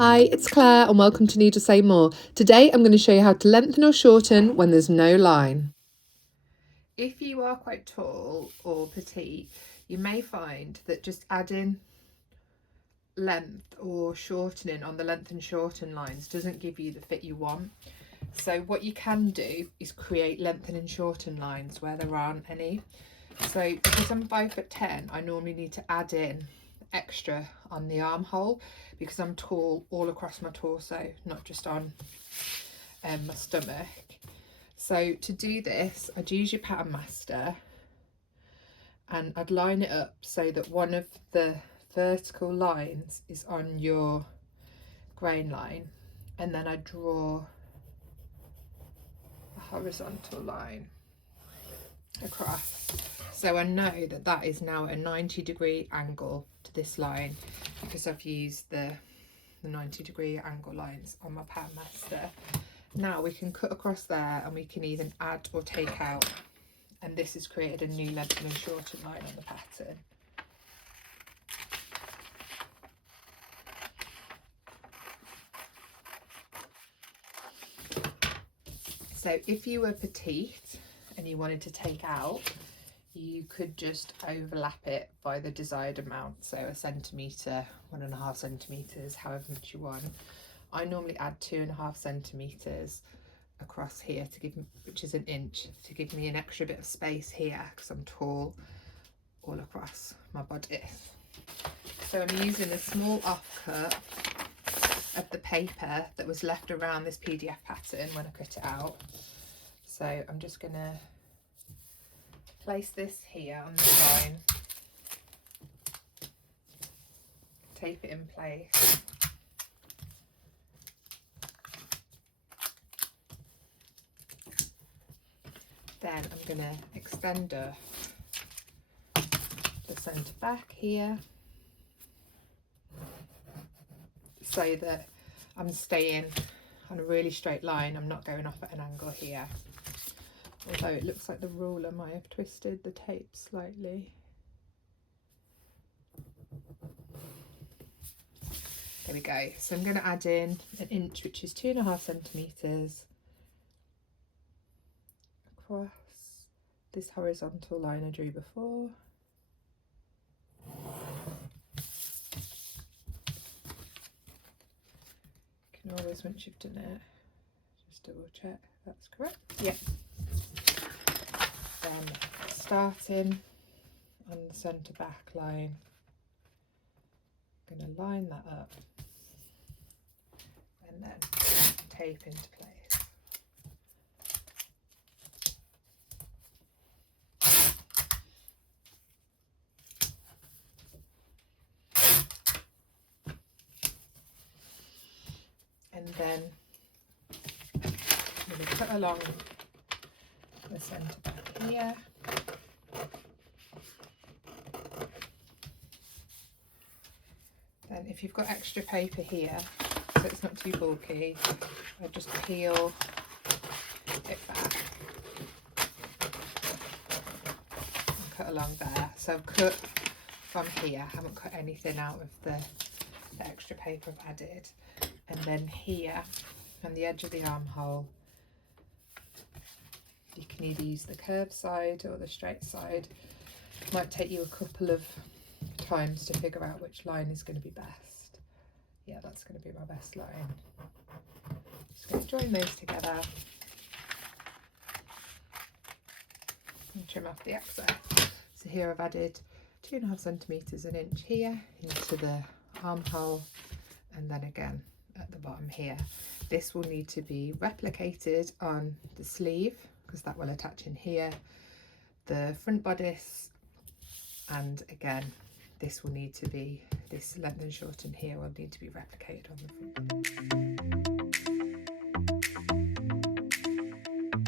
Hi, it's Claire and welcome to Need to Say More. Today I'm going to show you how to lengthen or shorten when there's no line. If you are quite tall or petite, you may find that just adding length or shortening on the lengthen shorten lines doesn't give you the fit you want. So what you can do is create lengthen and shorten lines where there aren't any. So because I'm 5'10", I normally need to add in extra on the armhole because I'm tall all across my torso, not just on my stomach. So to do this, I'd use your pattern master and I'd line it up so that one of the vertical lines is on your grain line, and then I draw a horizontal line across. So I know that that is now a 90-degree angle to this line because I've used the 90-degree angle lines on my pattern master. Now we can cut across there and we can either add or take out, and this has created a new lengthen and shorten line on the pattern. So if you were petite and you wanted to take out, you could just overlap it by the desired amount, so 1 centimetre, 1.5 centimetres, however much you want. I normally add 2.5 centimetres across here to give me, which is 1 inch, to give me an extra bit of space here because I'm tall all across my bodice. So I'm using a small offcut of the paper that was left around this PDF pattern when I cut it out. So I'm just going to place this here on the line, tape it in place, then I'm going to extend off the centre back here so that I'm staying on a really straight line. I'm not going off at an angle here, although it looks like the ruler might have twisted the tape slightly. There we go. So I'm going to add in 1 inch, which is 2.5 centimetres, across this horizontal line I drew before. You can always, once you've done it, just double check that's correct. Yeah. Then starting on the centre back line, I'm going to line that up and then tape into place. And then I'm going to cut along the centre back here. Then if you've got extra paper here, so it's not too bulky, I just peel it back and cut along there. So I've cut from here, I haven't cut anything out of the extra paper I've added. And then here on the edge of the armhole, you can either use the curved side or the straight side. It might take you a couple of times to figure out which line is going to be best. Yeah, that's going to be my best line. Just going to join those together and trim off the excess. So here I've added 2.5 centimetres, 1 inch here into the armhole, and then again at the bottom here. This will need to be replicated on the sleeve because that will attach in here, the front bodice, and again this will need to be, this lengthen shorten here will need to be replicated on the front bodice.